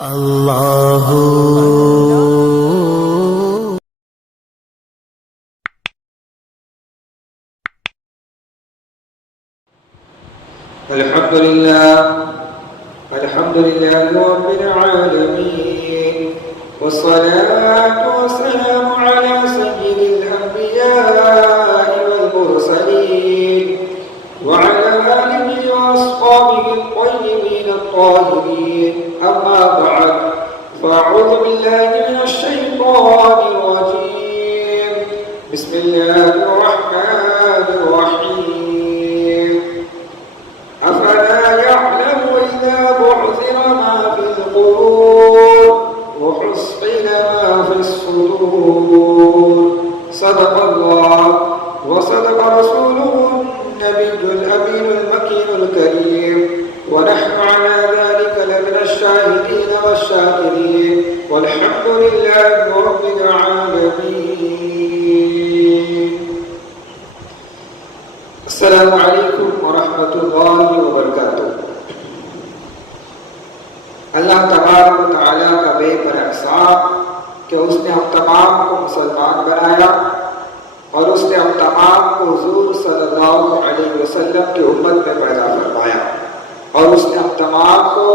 اللہ الحمد للہ رب العالمین والصلاة والسلام على سيد الأنبياء والمرسلين وعلى آله وأصحابه الطيبين الطاهرين أما بعد فأعوذ بالله من الشيطان الرجيم بسم الله الرحمن الرحيم أفلا يعلم إذا بعثر ما في القبور وحصل ما في الصدور صدق الله وصدق رسوله النبي الأمين المكين الكريم ونحن على ذلك لمن الشاهدين والشاكرين والحمد لله رب العالمين. السلام علیکم ورحمۃ اللہ وبرکاتہ. اللہ تبارک و تعالیٰ کا بے پر احسان کہ اس نے ہم تمام کو مسلمان بنایا اور اس نے ہم تمام کو حضور صلی اللہ علیہ وسلم کی امت میں پیدا فرمایا اور اس نے ہم تمام کو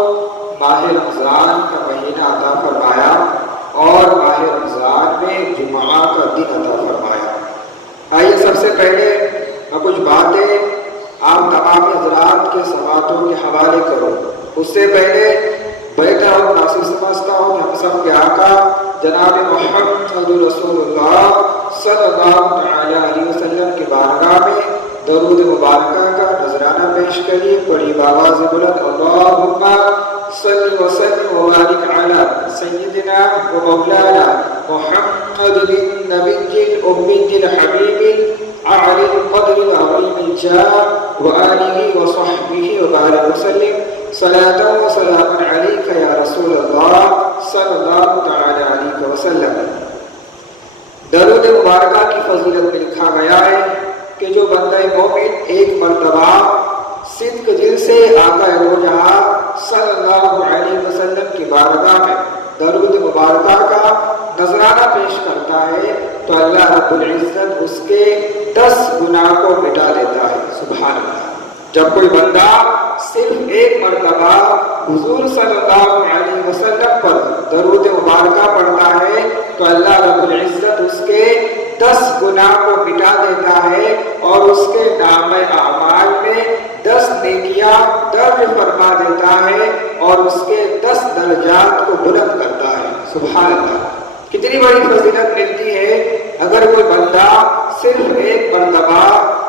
ماہ رمضان کا مہینہ عطا فرمایا اور ماہ رمضان میں جمعہ کا دن عطا فرمایا. آئیے سب سے پہلے میں کچھ باتیں آپ تمام حضرات کے سماعتوں کے حوالے کروں. اس سے پہلے بیٹھا ہوں ناصر سمجھتا ہوں کہ ہم سب کے آقا جناب محمد رسول اللہ صلی اللہ علیہ وسلم کی بارگاہ میں درود مبارکہ کا نذرانہ پیش کریے. بڑی بآواز بلند اللہم صلی وسلم وبارک علی سیدنا و مولانا محمد النبی الأمی الحبیب أعلى القدر العظيم الجاه وآله وصحبه وبارك وسلم صلاة وسلام عليك يا رسول الله صلى الله تعالى عليه وسلم. درود مبارکہ کی فضیلت میں لکھا گیا ہے کہ جو بندہ مومن ایک مرتبہ صدق دل سے آقا دو جہاں صلی اللہ علیہ وسلم کی بارگاہ میں درود مبارکہ کا نذرانہ پیش کرتا ہے تو اللہ رب العزت اس کے 10 گناہ کو مٹا دیتا ہے. سبحان اللہ. جب کوئی بندہ صرف ایک مرتبہ حضور صلی اللہ علیہ وسلم پر درود مبارکہ پڑھتا ہے تو اللہ رب العزت اس کے 10 گناہ کو مٹا دیتا ہے اور اس کے نامہ اعمال میں 10 نیکیاں درج فرما دیتا ہے اور اس کے 10 درجات کو بلند کرتا ہے. سبحان اللہ. کتنی بڑی فضیلت ملتی ہے اگر کوئی بندہ صرف ایک مرتبہ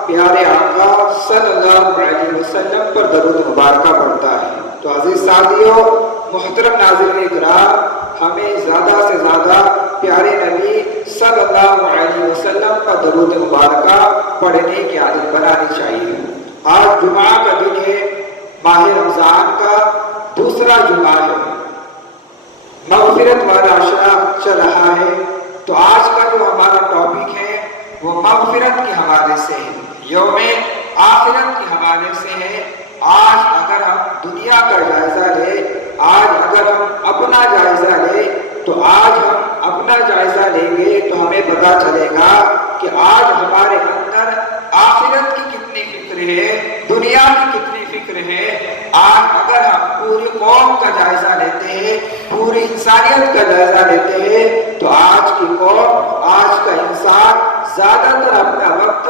پیارے آقا صلی اللہ علیہ وسلم پر درود مبارکہ پڑھتا ہے. تو عزیز ساتھیو، محترم ناظرین اکرام، ہمیں زیادہ سے زیادہ پیارے نبی صلی اللہ علیہ وسلم پر درود مبارکہ پڑھنے کی عادت بنانی چاہیے. آج جمعہ کا دن ہے، ماہ رمضان کا دوسرا جمعہ ہے، مغفرت والا عشرہ چل رہا ہے. تو آج کا جو ہمارا ٹاپک ہے وہ مغفرت کے حوالے سے ہے، یوم آخرت کے حوالے سے ہے. آج اگر ہم دنیا کا جائزہ لیں، آج اگر ہم اپنا جائزہ لیں تو آج ہم اپنا جائزہ لیں گے تو ہمیں پتہ چلے گا کہ آج ہمارے اندر آخرت کی کتنی فکر ہے، دنیا کی کتنی فکر ہے. آج اگر ہم پوری قوم کا جائزہ لیتے ہیں، پوری انسانیت کا جائزہ لیتے ہیں تو آج کی قوم، آج کا انسان زیادہ تر اپنا وقت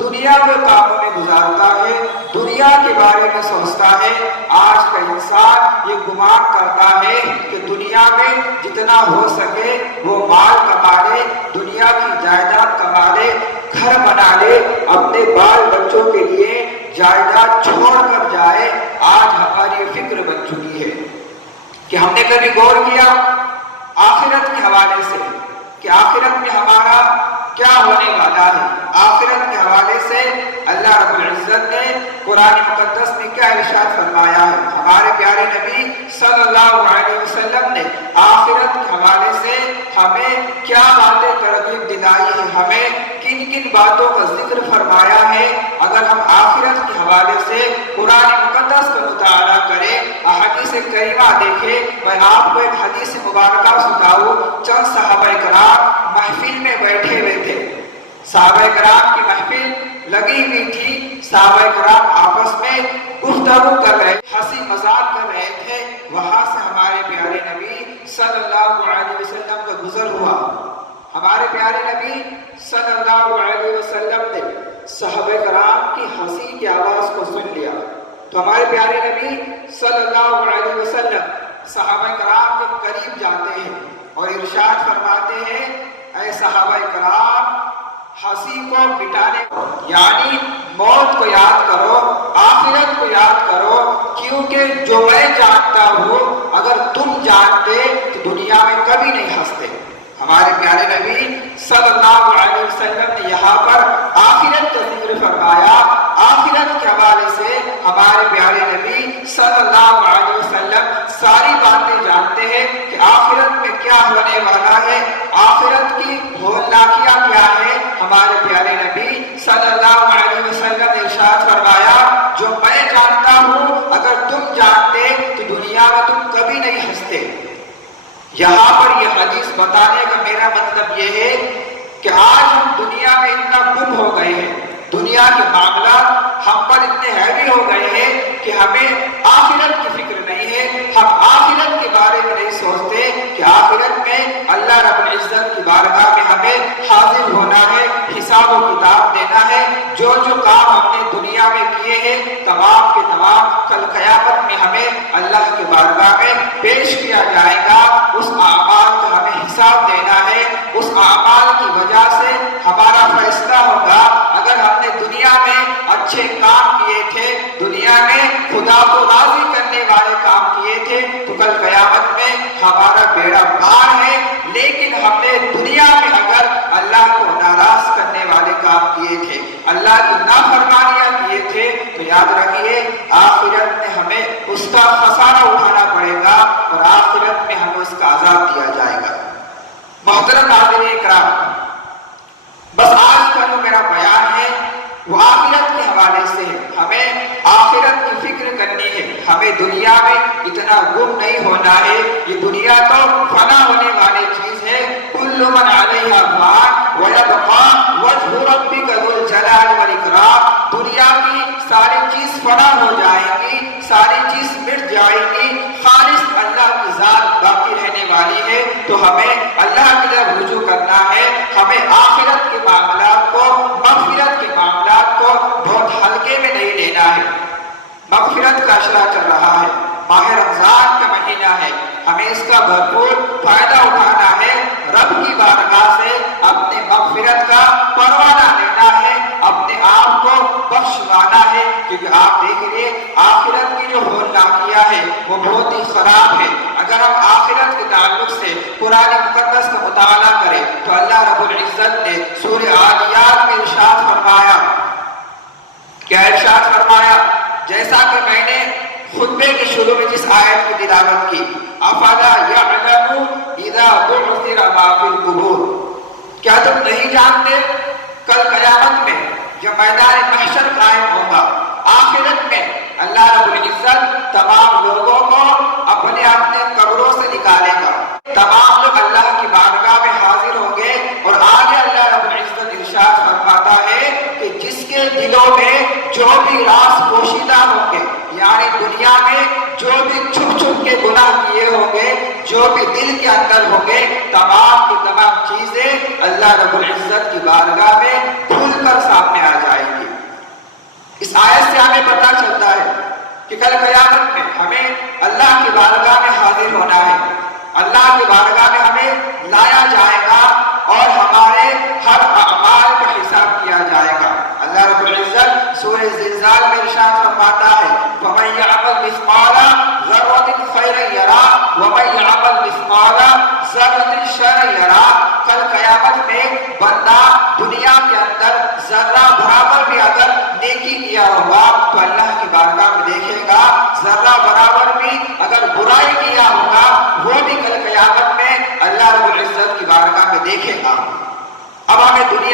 دنیا کے کاموں میں گزارتا ہے، دنیا کے بارے میں سوچتا ہے. آج کا انسان یہ گمان کرتا ہے کہ دنیا میں جتنا ہو سکے وہ مال کما لے، دنیا کی جائیداد کما لے، گھر بنا لے، اپنے بال بچوں کے لیے جائیداد چھوڑ کر جائے. آج ہماری فکر بن چکی ہے کہ ہم نے کبھی غور کیا آخرت کے حوالے سے کہ آخرت میں ہمارا کیا ہونے والا ہے. آخرت کے حوالے سے اللہ رب العزت نے قرآن مقدس میں کیا ارشاد فرمایا ہے. ہمارے پیارے نبی صلی اللہ علیہ وسلم نے آخرت کے حوالے سے ہمیں کیا باتیں ترغیب دلائی ہے ہمیں کن کن باتوں کا ذکر فرمایا ہے. اگر ہم آخرت کے حوالے سے قرآن مقدس کا مطالعہ کریں، احادیث کریمہ دیکھیں. میں آپ کو ایک حدیث مبارکہ سناؤں. چند صحابہ کرام محفل میں بیٹھے ہوئے تھے. صحابہ کرام کی محفل لگی ہوئی تھی. صحابہ کرام آپس میں گفتگو کر رہے، ہنسی مذاق کر رہے تھے. وہاں سے ہمارے پیارے نبی صلی اللہ علیہ وسلم کا گزر ہوا. ہمارے پیارے نبی صلی اللہ علیہ وسلم نے صحابہ کرام کی ہنسی کی آواز کو سن لیا تو ہمارے پیارے نبی صلی اللہ علیہ وسلم صحابہ کرام کے قریب جاتے ہیں اور ارشاد فرماتے ہیں، اے صحابہ کرام، ہنسی کو مٹانے، یعنی موت کو یاد کرو، آخرت کو یاد کرو، کیونکہ جو میں جانتا ہوں اگر تم جانتے تو دنیا میں کبھی نہیں ہنستے. ہمارے پیارے نبی صلی اللہ علیہ وسلم نے یہاں پر آخرت کا ذکر فرمایا. آخرت کے حوالے سے ہمارے پیارے نبی صلی اللہ علیہ وسلم ساری باتیں جانتے ہیں کہ آخرت میں کیا ہونے والا ہے، آخرت کی ہولناکیاں کیا ہے. ہمارے پیارے نبی صلی اللہ علیہ وسلم نے ارشاد فرمایا، جو میں جانتا ہوں اگر تم جانتے تو دنیا میں تم کبھی نہیں ہنستے. یہاں پر یہ حدیث بتانے کا میرا مطلب یہ ہے کہ آج ہم دنیا میں اتنا گم ہو گئے ہیں، دنیا کے معاملات ہم پر اتنے ہیوی ہو گئے ہیں کہ ہمیں آخرت کی فکر نہیں ہے. ہم آخرت کے بارے میں نہیں سوچتے کہ آخرت میں اللہ رب العزت کی بارگاہ میں ہمیں حاضر ہونا ہے، حساب و کتاب دینا ہے. جو جو کام ہم نے دنیا میں کیے ہیں تمام کے تمام کل قیامت میں ہمیں اللہ کے بارگاہ میں پیش کیا جائے گا. اس اعمال کا ہمیں حساب دینا ہے. اس اعمال کی وجہ سے ہمارا فیصلہ ہوگا. اگر ہم نے دنیا میں اچھے کام کیے تھے، دنیا میں خدا کو راضی کرنے والے کام کیے تھے تو کل قیامت میں ہمارا بیڑا پار ہے. لیکن ہم نے دنیا میں اگر اللہ کو ناراض کرنے والے کام کیے تھے، اللہ کی نافرمانیاں کیے تھے تو یاد رکھیے آخرت میں ہمیں اس کا خسارہ اٹھانا پڑے گا اور آخرت میں ہمیں اس کا عذاب دیا جائے گا. محترم ناظرین کرام، بس آج کا جو میرا بیان ہے وہ آخرت کے حوالے سے ہے. ہمیں آخرت کی فکر کرنی ہے. ہمیں دنیا میں اتنا گم نہیں ہونا ہے. یہ دنیا تو فنا ہونے والی چیز ہے. کل من علیہا فان ویبقا وجہ ربک ذو الجلال والاکرام. دنیا کی ساری چیز فنا ہو جائے گی، ساری چیز مٹ جائے گی، خالص اللہ کی ذات باقی رہنے والی ہے. تو ہمیں اللہ کی طرف رجوع کرنا ہے. ہمیں آخرت کے معاملات کو، مغفرت کے معاملات کو بہت ہلکے میں نہیں لینا ہے. مغفرت کا اشرا چل رہا ہے، ماہ رمضان کا مہینہ ہے، ہمیں اس کا بھرپور فائدہ اٹھانا ہے. رب کی بارگاہ سے اپنے مغفرت کا پروانہ لینا ہے، اپنے آپ کو بخشوانا ہے. کیونکہ آپ دیکھیے آخرت کی جو ہولناکیاں ہے وہ بہت ہی خراب ہے. اگر ہم آخرت کے تعلق سے قرآن مقدس کا مطالعہ کریں تو اللہ رب العزت نے سورہ عادیات میں ارشاد فرمایا، کیا ارشاد فرمایا؟ جیسا کہ میں نے خطبے کے شروع میں جس آیت کی تلاوت کی، افلا یعلم اذا بعثر ما فی القبور، کیا تم نہیں جانتے کل قیامت میں جب میدان محشر قائم ہوگا، آخرت میں اللہ رب العزت تمام لوگوں کو اپنے اپنے قبروں سے نکالے گا. تمام لوگ اللہ کی بارگاہ میں حاضر ہوں گے اور آگے اللہ رب العزت ارشاد فرماتا ہے کہ جس کے دلوں میں جو بھی راز پوشیدہ ہوں گے، یعنی دنیا میں جو بھی چھپ چھپ کے گناہ کیے ہوں گے، جو بھی دل کے اندر ہوں گے، تمام کی تمام چیزیں اللہ رب العزت کی بارگاہ میں کھل کر سامنے آ جائیں گی. اس آیت سے ہمیں پتہ چلتا ہے کہ کل قیامت میں ہمیں اللہ کی بارگاہ میں حاضر ہونا ہے. اللہ کی بارگاہ میں ہمیں لایا جائے گا اور ہمارے ہر اعمال کا حساب کیا جائے گا. اللہ رب العزت سورہ زلزال میں ارشاد فرماتا ہے، فَمَن يَعْمَلْ مِثْقَالَ ذَرَّةٍ خَيْرًا يَرَهُ وَمَن يَعْمَلْ مِثْقَالَ ذَرَّةٍ شَرًّا يَرَهُ. کل قیامت میں بندہ دنیا کے اندر ذرہ برابر بھی اگر نیکی کیا ہوگا تو اللہ کی بارگاہ میں دیکھے گا، ذرہ برابر بھی اگر برائی کیا ہوگا وہ بھی کل قیامت میں اللہ رب العزت کی بارگاہ میں دیکھے گا. اب ہمیں دنیا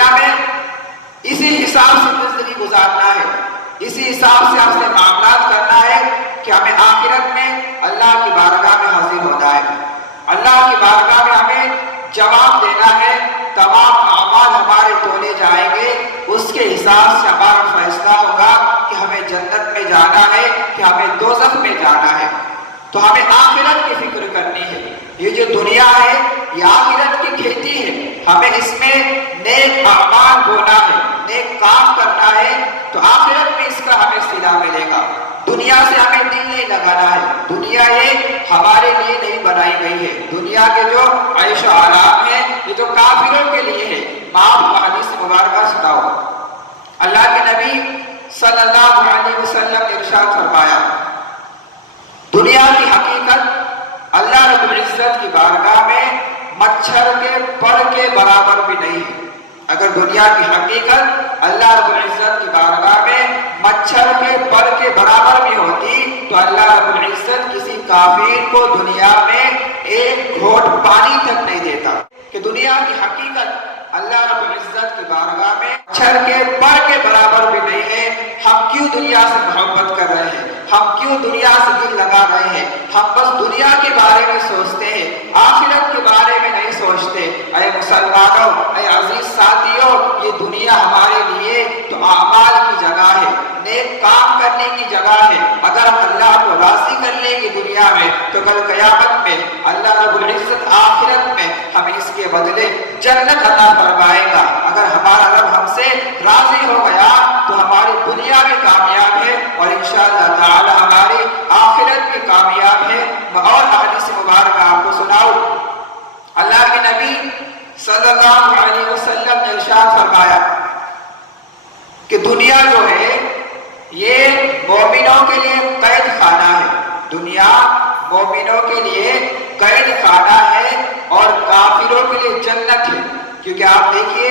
حساب سے ہمارا فیصلہ ہوگا کہ ہمیں جنت میں جانا ہے کہ ہمیں دوزخ میں جانا ہے۔ تو ہمیں آخرت کی فکر کرنی ہے۔ یہ جو دنیا ہے یہ آخرت کی کھیتی ہے، ہمیں اس میں نیک اعمال بونا ہے، نیک کام کرنا ہے، تو آخرت میں اس کا ہمیں صلہ ملے گا۔ دنیا سے ہمیں دل نہیں لگانا ہے، دنیا یہ ہمارے لیے نہیں بنائی گئی ہے۔ دنیا کے جو عیش و آرام ہے یہ تو کافروں کے لیے ہے۔ آپ کو حدیث مبارکہ سناؤ، اللہ کے نبی صلی اللہ علیہ وسلم نے ارشاد فرمایا، دنیا کی حقیقت اللہ رب العزت کی بارگاہ میں مچھر کے پر کے برابر بھی نہیں ہے۔ اگر دنیا کی حقیقت اللہ رب العزت کی بارگاہ میں مچھر کے پر کے برابر بھی ہوتی تو اللہ رب العزت کسی کافر کو دنیا میں ایک گھونٹ پانی تک نہیں دیتا۔ کہ دنیا کی حقیقت اللہ رب العزت کی بارگاہ میں مچھر کے پر کے برابر بھی نہیں ہے۔ ہم کیوں دنیا سے محبت کر رہے ہیں؟ ہم کیوں دنیا سے دل لگا رہے ہیں؟ ہم بس دنیا کے بارے میں سوچتے ہیں، آخرت کے بارے میں نہیں سوچتے۔ اے مسلمانوں، اے عزیز ساتھیوں، یہ دنیا ہمارے لیے تو اعمال کی جگہ ہے، نیک کام کرنے کی جگہ ہے۔ اگر ہم اللہ کو راضی کر لیں گے دنیا میں تو کل قیامت میں اللہ رب العزت آخرت میں ہمیں اس کے بدلے جنت عطا فرمائے گا۔ اگر ہمارا رب ہم سے راضی ہو گیا تو ہماری دنیا بھی کامیاب ہے اور انشاءاللہ تعالی ہماری آخرت بھی کامیاب ہے۔ اور حدیث مبارکہ آپ کو سناؤ، اللہ کے نبی صلی اللہ علیہ وسلم نے ارشاد فرمایا کہ دنیا جو ہے یہ مومنوں کے لیے قید خانہ ہے۔ دنیا مومنوں کے لیے قید خانہ ہے اور کافروں کے لیے جنت ہے۔ کیونکہ آپ دیکھیے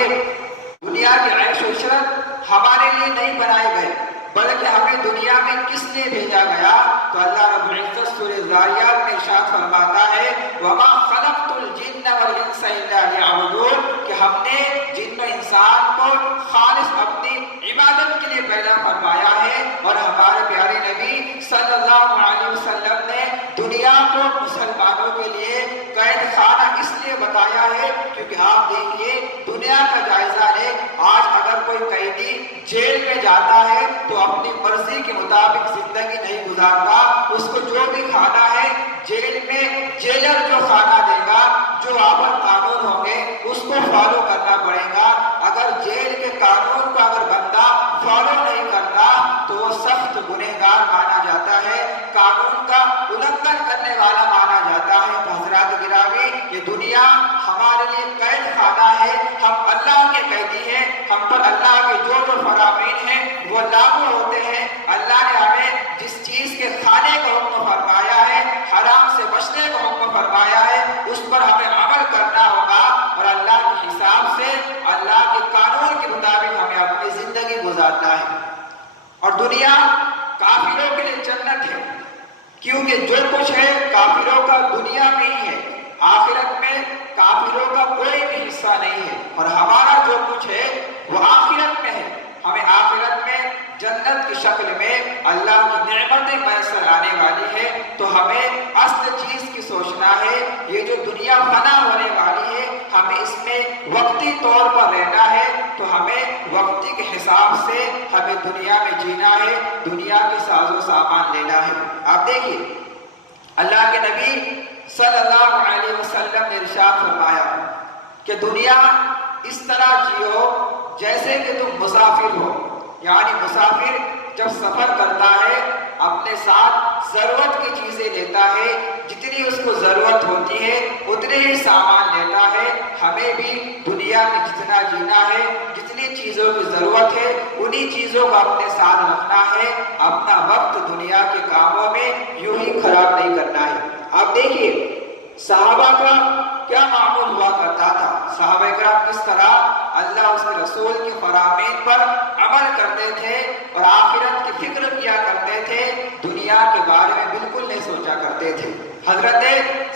دنیا کی عیش و عشرت ہمارے لیے نہیں بنائے گئے، بلکہ ہمیں دنیا میں کس نے بھیجا گیا؟ تو اللہ رب العزت سورہ ذاریات میں ارشاد فرماتا ہے وَمَا خَلَقْتُ الْجِنَّ وَالْإِنسَ إِلَّا لِيَعْبُدُونِ، کہ ہم نے جن و انسان کو خالص اپنی عبادت کے لیے پیدا فرمایا ہے۔ اور ہمارے پیارے نبی صلی اللہ علیہ وسلم نے دنیا کو مسلمانوں کے لیے قید خانہ اس لیے بتایا ہے کیونکہ آپ دیکھیے دنیا کا جائزہ لیں، آج اگر کوئی قیدی جیل میں جاتا ہے تو اپنی مرضی کے مطابق زندگی نہیں گزارتا، اس کو جو بھی کھانا ہے جیل میں جیلر جو کھانا دے گا، جو آپن قانون ہوں گے اس کو فالو کرنا پڑے گا۔ اگر جیل کے قانون کو اگر بندہ فالو نہیں کرتا تو وہ سخت گنہگار مانا جاتا ہے، قانون کا النگھن کرنے والا مانا جاتا ہے۔ تو حضرات گرامی، یہ دنیا ہمارے لیے قید خانہ ہے، ہم اللہ کے قیدی ہیں، ہم پر اللہ کے جو جو فرامین ہیں وہ لاگو ہوتے ہیں۔ اللہ نے ہمیں جس چیز کے کھانے کا حکم فرمایا ہے، حرام سے بچنے کا حکم فرمایا ہے، اس پر ہمیں عمل کرنا ہوگا اور اللہ کے حساب سے اللہ کے قانون کے مطابق ہمیں اپنی زندگی گزارنا ہے۔ اور دنیا کافروں کے لیے جنت ہے، کیونکہ جو کچھ ہے کافروں کا دنیا میں ہی ہے، آخرت میں کافروں کا کوئی بھی حصہ نہیں ہے۔ اور ہمارا جو کچھ ہے وہ آخرت میں ہے، ہمیں آخرت میں جنت کی شکل میں اللہ کی نعمتیں میسر آنے والی ہے۔ تو ہمیں اصل چیز کی سوچنا ہے، یہ جو دنیا فنا ہونے والی ہے ہمیں اس میں وقتی طور پر رہنا ہے، تو ہمیں وقتی کے حساب سے ہمیں دنیا میں جینا ہے، دنیا کے ساز و سامان لینا ہے۔ آپ دیکھیے اللہ کے نبی صلی اللہ علیہ وسلم نے ارشاد فرمایا کہ دنیا اس طرح جیو جیسے کہ تم مسافر ہو، یعنی مسافر جب سفر کرتا ہے اپنے ساتھ ضرورت کی چیزیں لیتا ہے، جتنی اس کو ضرورت ہوتی ہے اتنے ہی سامان لیتا ہے۔ ہمیں بھی دنیا میں جتنا جینا ہے، جتنی چیزوں کی ضرورت ہے انہی چیزوں کو اپنے ساتھ رکھنا ہے، اپنا وقت دنیا کے کاموں میں یوں ہی خراب نہیں کرنا ہے۔ آپ دیکھیے صحابہ کا کیا معمول ہوا کرتا تھا، صحابہ کرام کس طرح اللہ اس کے رسول کے فرامین پر عمل کرتے تھے اور آخرت کی فکر کیا کرتے تھے، دنیا کے بارے میں بالکل نہیں سوچا کرتے تھے۔ حضرت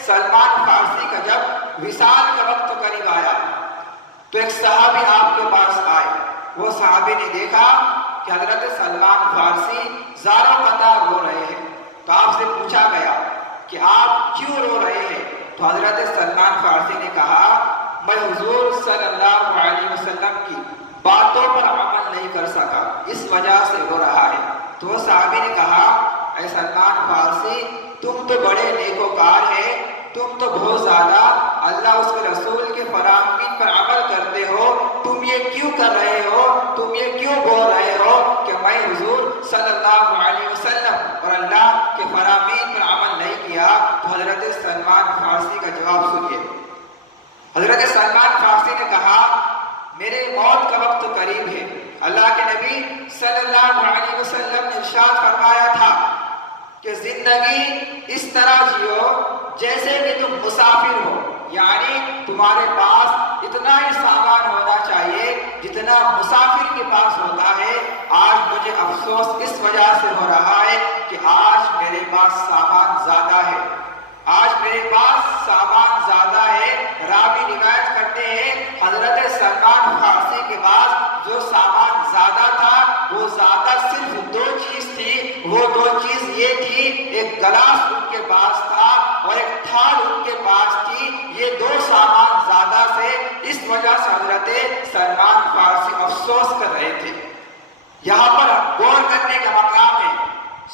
سلمان فارسی کا جب وصال کا وقت قریب آیا تو ایک صحابی آپ کے پاس آئے، وہ صحابی نے دیکھا کہ حضرت سلمان فارسی زاروں قطار رو رہے ہیں، تو آپ سے پوچھا گیا کہ آپ کیوں رو رہے ہیں؟ تو حضرت سلمان فارسی نے کہا میں حضور صلی اللہ علیہ وسلم کی باتوں پر عمل نہیں کر سکا، اس وجہ سے ہو رہا ہے۔ تو وہ صحابی نے کہا اے سلمان فارسی، تم تو بڑے نیکوکار ہے، تم تو بہت زیادہ اللہ اس کے رسول کے فرامین پر عمل کرتے ہو، تم یہ کیوں کر رہے ہو، تم یہ کیوں بول رہے ہو کہ میں حضور صلی اللہ علیہ وسلم اور اللہ کے فرامین پر عمل نہیں کیا؟ تو حضرت سلمان فارسی کا جواب سنیے۔ حضرت سلمان فارسی نے کہا میرے موت کا وقت قریب ہے، اللہ کے نبی صلی اللہ علیہ وسلم نے ارشاد فرمایا تھا کہ زندگی اس طرح جیو جیسے کہ تم مسافر ہو، یعنی تمہارے پاس اتنا ہی سامان ہونا چاہیے جتنا مسافر کے پاس ہوتا ہے۔ آج مجھے افسوس اس وجہ سے ہو رہا ہے کہ آج میرے پاس سامان زیادہ ہے، آج میرے پاس سامان زیادہ ہے۔ راوی روایت کرتے ہیں حضرت سلمان فارسی کے پاس جو سامان زیادہ تھا وہ زیادہ صرف دو چیز تھی، وہ دو چیز یہ تھی، ایک گلاس ان کے پاس تھا اور ایک تھال ان کے پاس تھی، یہ دو سامان زیادہ سے، اس وجہ سے حضرت سلمان فارسی افسوس کر رہے تھے۔ یہاں پر غور کرنے کا مقام ہے،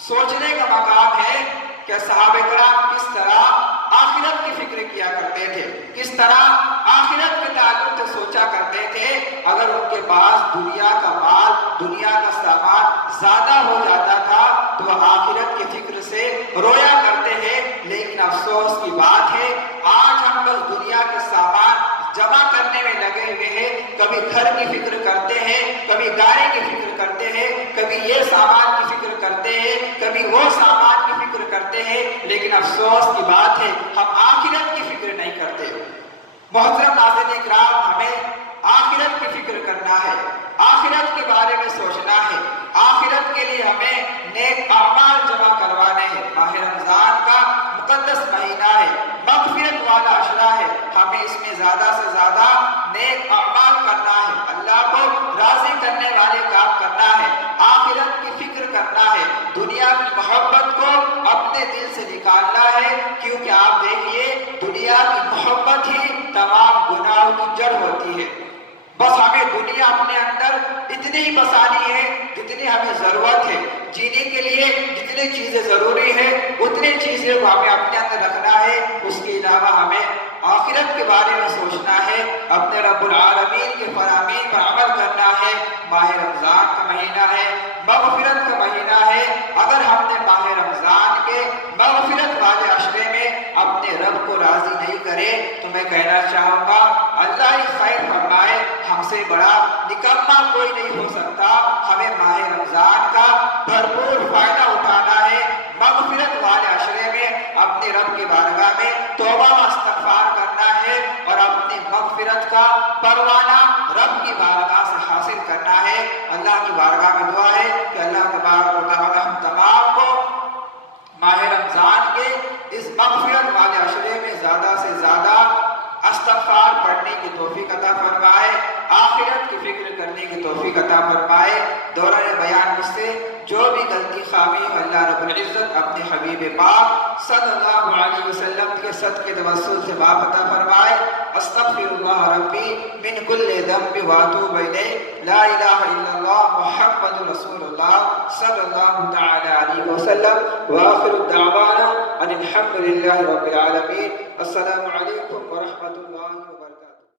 سوچنے کا مقام ہے کہ صحابہ کرام کس طرح آخرت کی فکر کیا کرتے تھے، کس طرح آخرت کے تعلق سے سوچا کرتے تھے۔ اگر ان کے پاس دنیا کا مال، دنیا کا سامان زیادہ ہو جاتا تھا تو وہ آخرت کی فکر سے رویا کرتے ہیں، لیکن افسوس کی بات ہے آج ہم بس دنیا کے سامان جمع کرنے میں لگے ہوئے ہیں، کبھی گھر کی فکر کرتے ہیں، کبھی گاڑی کی فکر کرتے ہیں، کبھی یہ سامان کی فکر کرتے ہیں، کبھی وہ سامان کی فکر کرتے ہیں، لیکن افسوس کی بات ہے ہم آخرت کی فکر نہیں کرتے۔ محترم ناظرین اکرام، ہمیں آخرت کی فکر کرنا ہے، آخرت کے بارے میں سوچنا ہے، آخرت کے لیے ہمیں نیک اعمال جمع کروانے ہیں۔ ماہ رمضان کا مقدس مہینہ ہے، مغفرت والا عشرہ ہے، ہمیں اس میں زیادہ سے زیادہ نیک اعمال کرنا ہے، اللہ کو راضی کرنے والے کام کرنا ہے، آخرت کی فکر کرنا ہے، دنیا کی محبت کو اپنے دل سے نکالنا ہے، کیونکہ آپ دیکھیے دنیا کی محبت ہی تمام گناہوں کی جڑ ہوتی ہے۔ بس ہمیں دنیا اپنے اندر اتنی ہی بسانی ہے جتنی ہمیں ضرورت ہے، جینے کے لیے جتنی چیزیں ضروری ہے اتنی چیزیں کو ہمیں اپنے اندر رکھنا ہے، اس کے علاوہ ہمیں آخرت کے بارے میں سوچنا ہے، اپنے رب العالمین کے فرامین پر عمل کرنا ہے۔ ماہ رمضان کا مہینہ ہے، مغفرت کا مہینہ ہے، اگر ہم نے ماہ رمضان کے مغفرت والے عشرے میں اپنے رب کو راضی نہیں کرے تو میں کہنا چاہوں گا اللہ ہی خیر فرمائے، ہم سے بڑا نکما کوئی نہیں ہو سکتا۔ ہمیں ماہ رمضان کا بھرپور فائدہ اٹھانا ہے، مغفرت والے عشرے میں اپنے رب کی بارگاہ میں توبہ و استغفار کرنا ہے اور اپنی مغفرت کا پروانہ رب کی بارگاہ سے حاصل کرنا ہے۔ اللہ کی بارگاہ میں دعا ہے کہ اللہ تبارک و تعالی ہم تمام کو ماہ رمضان کے اس مغفرت والے عشرے میں زیادہ سے زیادہ استغفار پڑھنے کی توفیق عطا فرمائے، آخرت کی فکر کرنے کی توفیق عطا فرمائے۔ دوران بیان مجھ سے جو بھی غلطی خامی اللہ رب العزت اپنے حبیب پاک صلی اللہ علیہ وسلم کے صدقے توسل سے معاف عطا فرمائے۔ استغفر اللہ ربی من کل ذنب واتوب الیہ، لا الہ الا اللہ محمد رسول اللہ صلی اللہ تعالی علیہ وسلم، وآخر الدعوانا ان الحمد للہ رب العالمین۔ السلام علیکم ورحمۃ اللہ وبرکاتہ۔